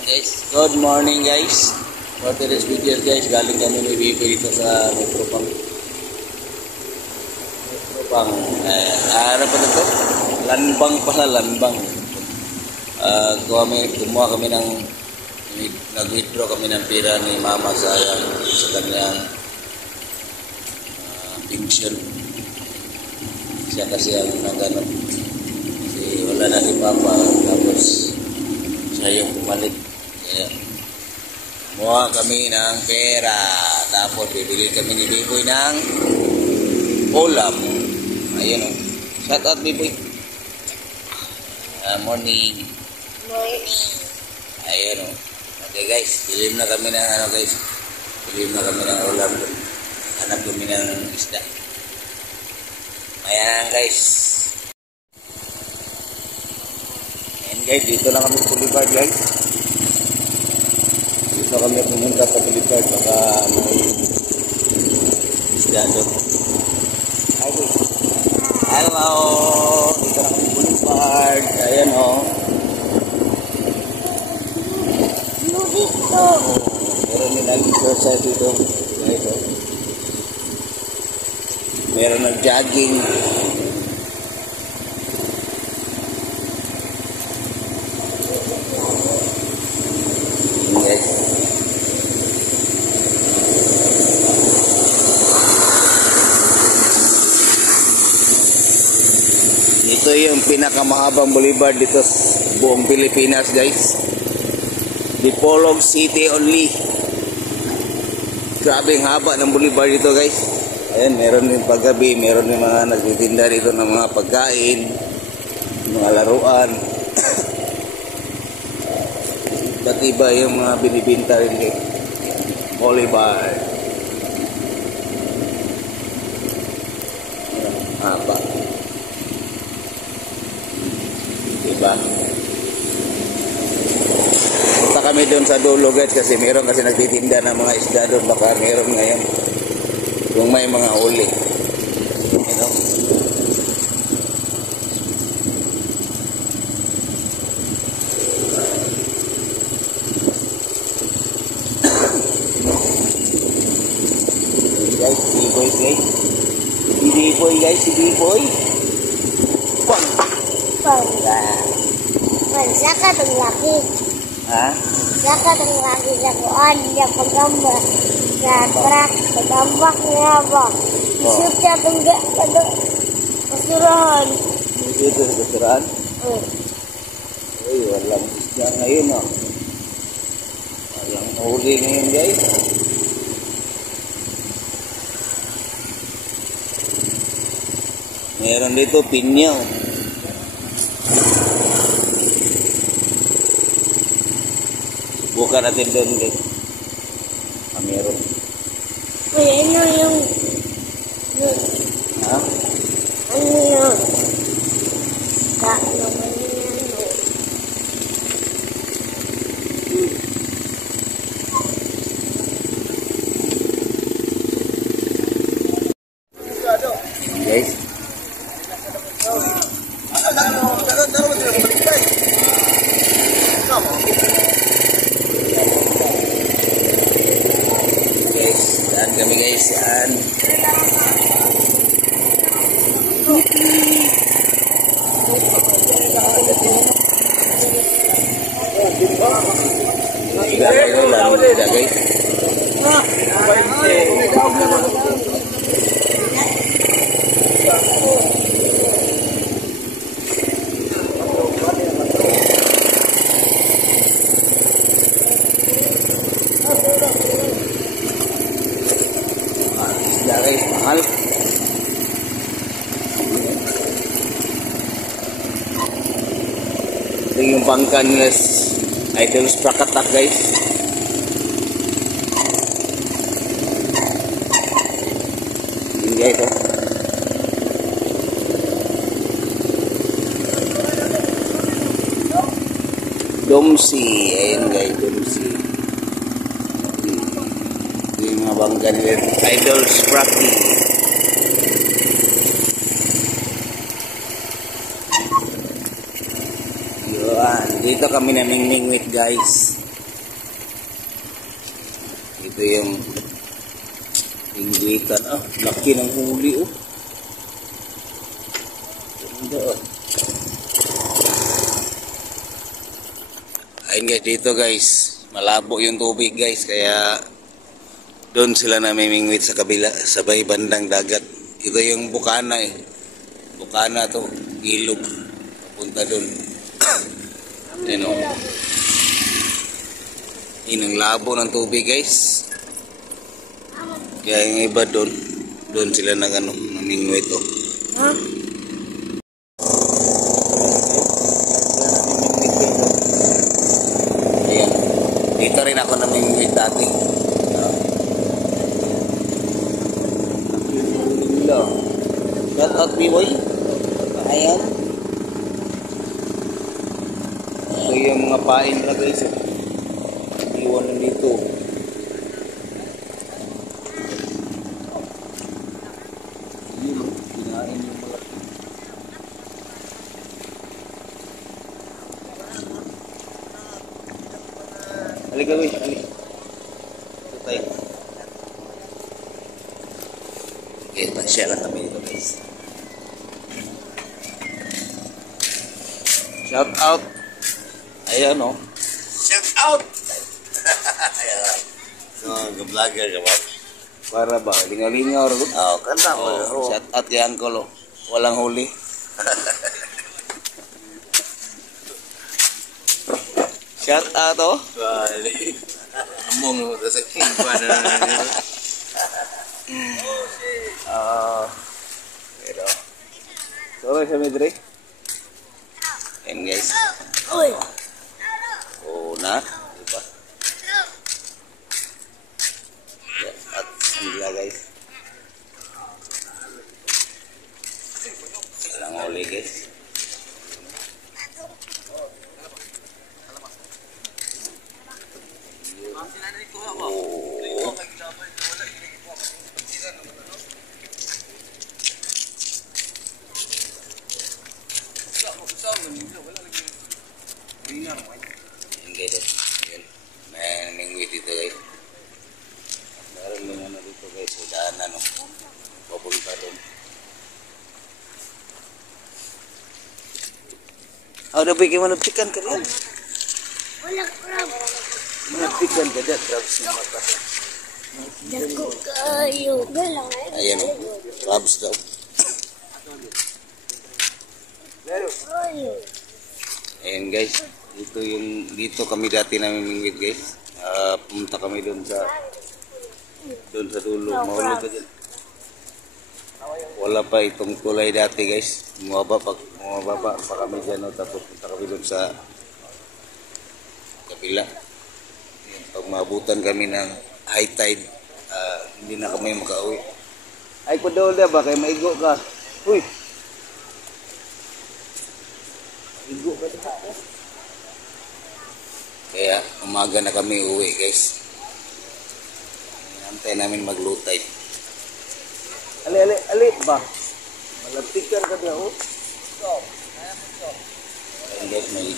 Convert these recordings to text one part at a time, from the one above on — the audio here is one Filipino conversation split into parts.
Ayan guys, good morning guys. For today's video guys, galing kami ni Bibi dito sa Metropang. Ano pa dito? Lanbang pala, lanbang. Kumuha kami ng, nag-withdraw kami ng pera ni Mama sa kanyang pension. Siya kasi ang nagano. Kasi wala na si Papa, tapos siya yung pumalit. Kaya kumuha kami ng pera, tapos bibili kami ni Biboy ng ulam. Ayun o. Shout out Biboy. Morning. Morning. Ayun o. Okay guys, bilim na kami ng ano guys. Bilim na kami ng ulam. Hanap kami ng isda. Ayan guys. Ayan guys, dito na kami sa Boulevard guys. Dito kami pumunta sa Boulevard. Baka may isda doon. Hi guys. Hello. Dito na kami sa Boulevard. Ayan o. Dito. Meron din nag-exercise dito. Dito. Meron nag-jogging. Yes. Ito yung pinakamahabang boulevard dito sa buong Pilipinas guys. Dipolog City only. Grabe ang haba ng boulevard dito guys. Ayan, meron din paggabi, meron din mga nagtitinda dito ng mga pagkain, mga laruan. Ba't iba yung mga binibinta rin kay Boulevard. Haba. Diba? Punta kami doon sa dulo guys kasi meron kasi nagtitinda ng mga isda doon. Baka meron ngayon kung may mga huli. You know? Guys, si Boy guys. Si Boy guys, si Boy. Saka itong laki. Ha? Saka itong laki sa kuan. Yung paggambak. Sa truck. Paggambak niya ba? Isip siya itong basurahan. Dito sa basurahan? Oo. Uy, walang isda ngayon oh. Walang huli ngayon guys. Meron dito pinya. Bukan natin doon guys. Meron. Uy, ano yung... Ha? Ano yung... naman yan. Guys. Guys, daan kami guys, daan. Ulam juga guys. Isda guys, mahal. Ito yung bangka nila Idol Sprakatak guys. Ini guys oh. Domsi, ayan guys, Domsi. Ito yung mga bangka nila Idol Sprakatak. Dito kami namingwit guys. Ito yung ingwitan. Ah, laki ng huli oh. Ganda oh. Ayun guys, dito guys, malabo yung tubig guys, kaya doon sila namimingwit sa kabila, sa may bandang dagat. Ito yung bukana eh. Bukana to, ilog. Papunta doon. Yan o. Yun ang labo ng tubig guys. Kaya yung iba doon, doon sila namingwit oh. Ayan. Dito rin ako namingwit dati. Shout out B-boy. Ayan. Ito yung mga pain na guys. Iwan na dito. Yun, kinain yung malaki. Halika guys, halika. Ito tayo. Okay, pa-share lang kami dito guys. Shout out. Ayan o. Shout out. Ayan. So, vlogger ka ba? Para ba? Lingaw-lingaw. Oo, kanta ko. Shout out yan ko lo. Walang huli. Shout out o. Bali. Among sa king pa na. Pero. Sorry sa midre. Ayan guys. Uy. Oo na. Diba? At sila guys. Walang huli guys. Oo. Ayan guys, ayan. May namingwit dito guys. Meron yung ano dito guys, so daanan no. Papunta doon. How na bigay managpikan ka rin? Walang crab. Managpikan ka dyan, crabs yung mata. Dako kayo. Galang Ayan o, crabs daw. Ayo. Ayan guys, dito kami dati namimingwit guys. Pumunta kami doon sa dulo. Mahulog ka dyan. Wala pa itong kulay dati guys. Bumaba pa kami dyan. No? Tapos punta kami doon sa kabila. Ayan, pag maabutan kami ng high tide, hindi na kami makauwi. Ay, kudaw na ba? Kaya maigo ka. Uy! Maigo ka na. Kaya umaga na kami uwi guys. Antay namin maglutay. Ali ba? Malaptikan ka na oh. Ayan guys, may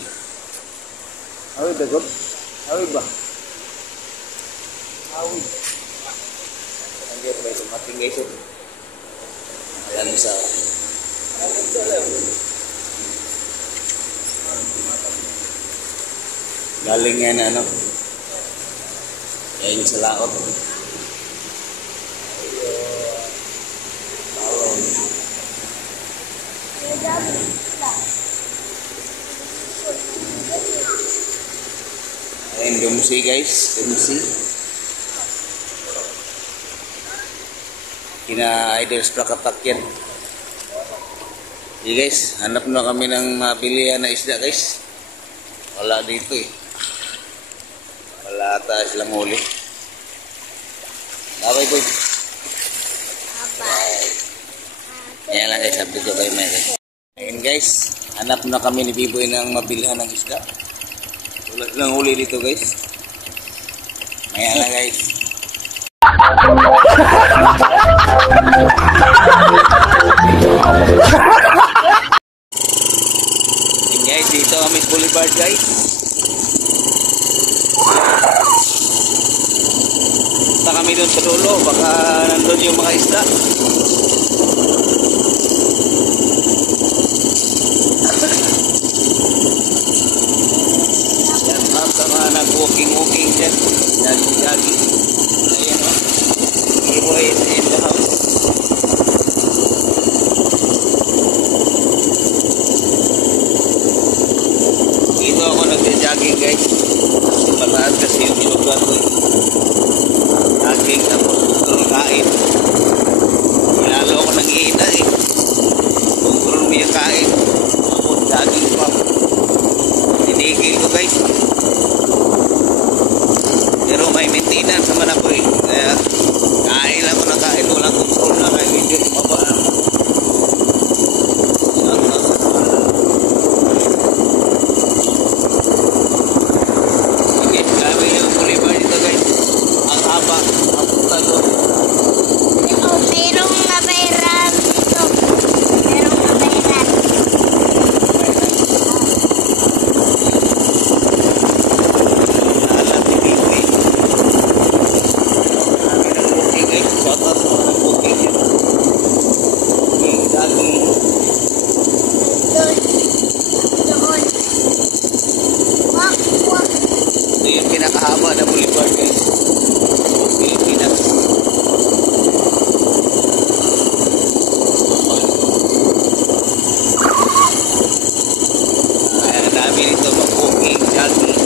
awi dagot? Awi ba? Awi. Ayan guys, may tumating guys oh. Ayan sa galing yan ano. Ayan sa laot. Ayan, dumsi guys, dumsi. Kina-idols prakatak yan. Okay guys, hanap na kami ng mabilihan na isda guys. Wala dito eh. Wala ata silang huli. Bye boy. Bye. Ayan lang guys, update ko kayo may guys. Ayan guys, hanap na kami ni Biboy ng mabilihan ng isda. Wala silang huli dito guys. Ayan lang guys. Ayan guys, dito kami sa Boulevard guys. kami doon sa dulo. Baka nandun yung mga isda. Yan, sa mga nag-walking-walking dyan. Jogging-jogging. Ayan o. Giveaway in the house. Dito ako nag-jogging guys. Mataas kasi yung lugar ko. Jogging tapos control kain. Lalo ako nangihina eh. Control mo yung kain. Tapos jogging pa. Tinigil ko guys. Pero may maintenance naman ako eh. Kaya kain lang ako na kain. Walang control na. Kaya medyo tumaba na. Pinakahaba na boulevard guys. Pilipinas. Kaya ang dami nito mag-walking, jogging.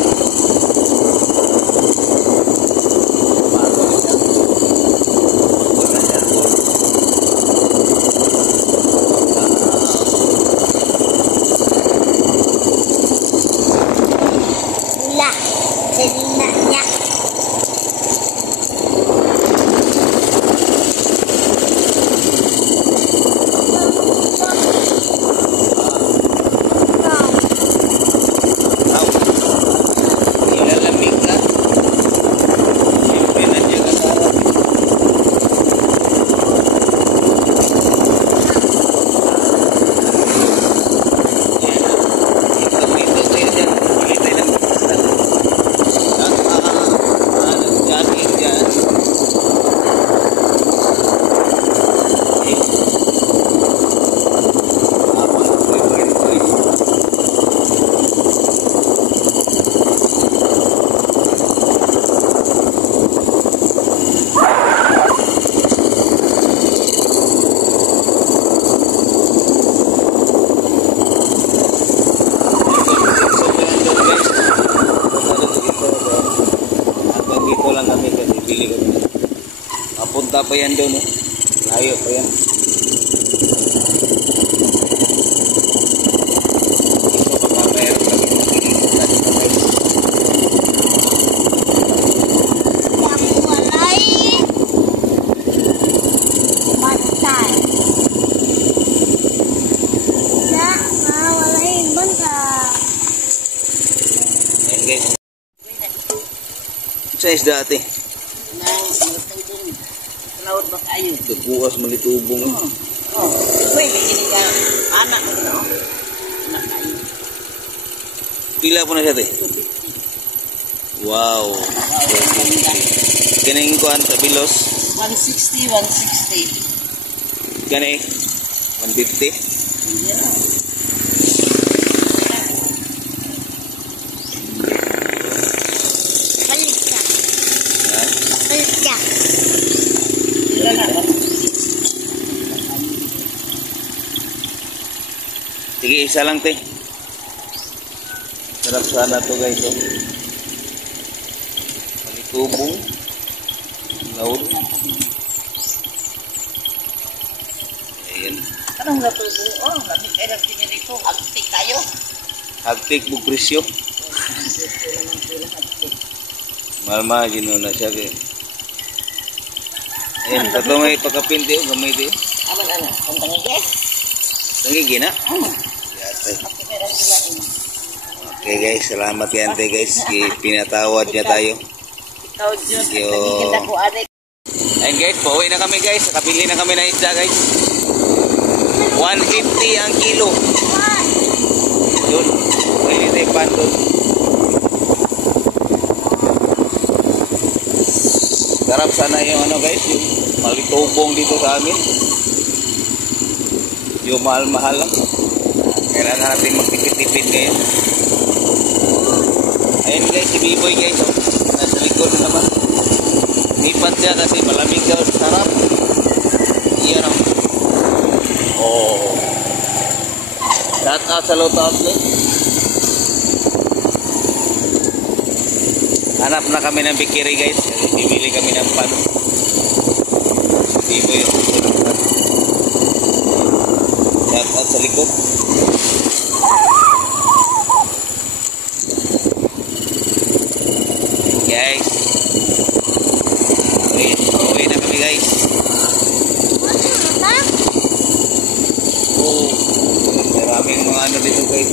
Papunta pa yan doon, layo pa yan. Ito baka mayroon kami makikita dito guys. Walay bantay. Walay bantay. Ayan guys. Sa isda ate? Laut ba kayo? Bukas malitubong. Oh. Pwede gini ka anak mo no. Anak kayo. Pila po na siya te? Wow. Kining kuan sa Bilos? 160, 160. Kani 150. Yeah. Kalita. Ha? Kalita. Sige, isa lang te. Sarap sana to guys. Oh. Malitubong. Laut. Ayan. Anong natubo? Oh, lamig ay lang pinili ko. Agtik tayo. Hagtik bug presyo. Malma gino na siya kay. Ayan, kato may pagkapinti o gamay di. Aman ano? Ang tangige? Tangigi na? Oh. Yate. Pakimeran sila ini. Okay guys, salamat yan te guys. Pinatawad niya tayo. Ikaw Diyos, Yo. ang tangigin ako adik. Ayun guys, pauwi na kami guys. Nakabili na kami ng isda guys. 150 ang kilo. Doon. Pwede tayo pan doon. Sarap sana yung ano guys, yung malitubong dito sa amin. Yung mahal-mahal lang. Kailangan natin magtipid-tipid ngayon. Ayun guys, si B-Boy guys, oh. Nasa likod na naman. Lipat siya kasi malamig daw. Sarap. Iyan ang. Oh. Shout out sa Lotto Outlet. Hanap na kami ng bikiri guys. Bibili kami ng pan. B-Boy yung pan. Shout out sa likod. Guys, uwi na kami guys. Oh, maraming mga ano dito guys,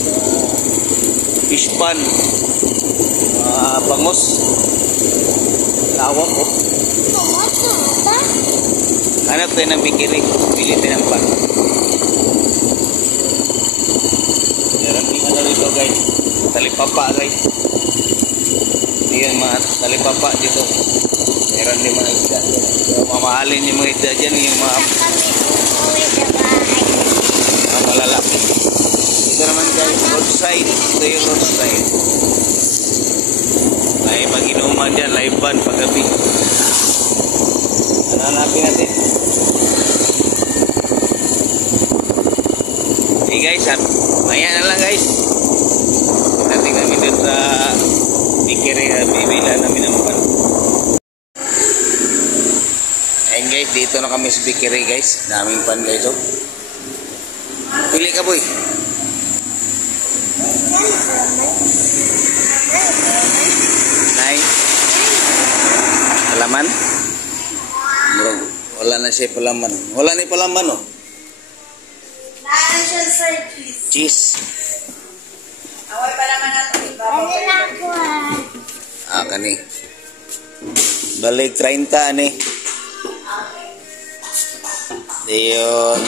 fish pan, bangos, lawak ko. Hanap tayo ng bikiri, pili tayo ng pan. Maraming ano dito guys, talipapa guys. Yan mga talipapa dito. Meron din mga isda. Mamahalin yung mga isda dyan. Yung mga malalaki. Ito naman guys, roadside. Ito yung roadside. May mag-inuman dyan, live band paggabi. Hanapin natin. Okay guys, maya na lang guys. Nating kami doon sa bikiri na bibila namin ang pan. Ayun guys, dito na kami sa bikiri guys. Daming pan guys, oh. Pili ka boy. Nice. Palaman? Wala na siya palaman. Wala na palaman, oh. Cheese. Away pa naman natin. Kani. Balik 30 ani. Diyon.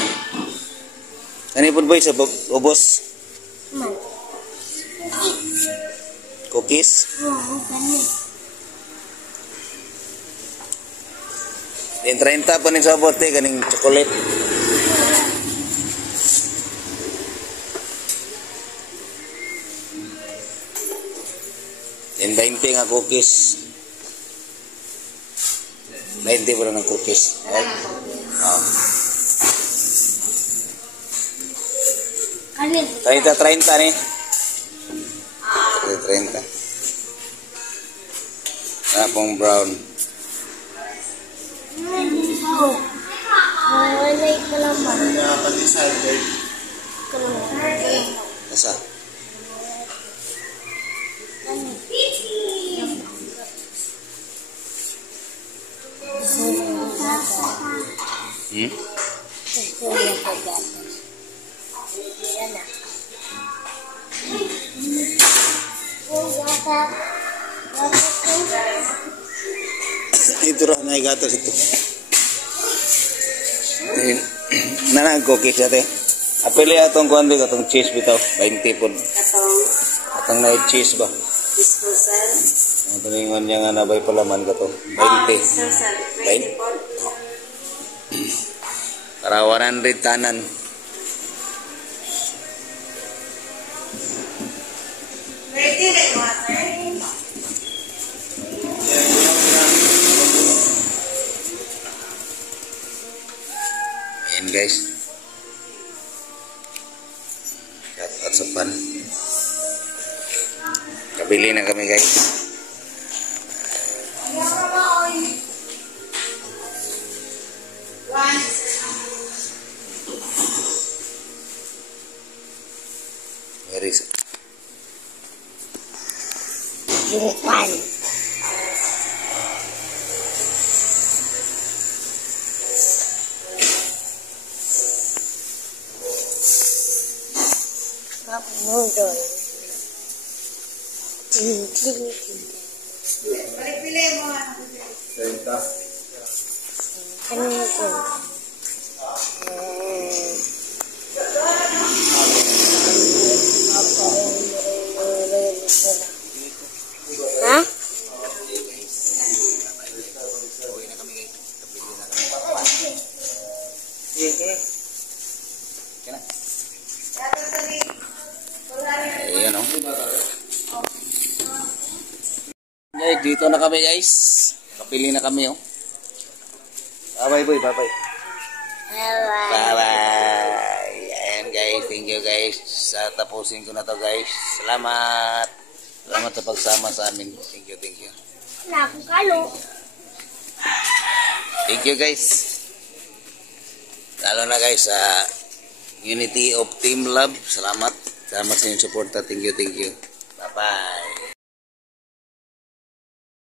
Kani pud boy sa ubos. Cookies. Din 30 pa ning sabot kaning chocolate. Din 20 nga cookies. 20 pa ng cookies. Right? Oh. 30 ni. 30. Apong brown. Walay kalaman. Asa? Ito ra na gatas ito. Nanang cookies ate. Apili atong kuan dito atong cheese bitaw 20 pud. Atong na cheese ba? Ang tulingon niya nga nabay palaman ka to. 20. 20. Para 100 tanan. Ayan guys. At sa pan. Kabili na kami guys. Where is it? Jupan. Noodle. Pili mo. 30. Ha? Guys, dito na kami guys. Kapili na kami oh. Bye boy, bye. Bye. Ayan guys, thank you guys. Sa tapusin ko na to guys. Salamat. Salamat sa pagsama sa amin. Thank you. Wala akong kalo. Thank you guys. Lalo na guys sa Unity of Team Love. Salamat sa inyong suporta. Thank you. Bye-bye.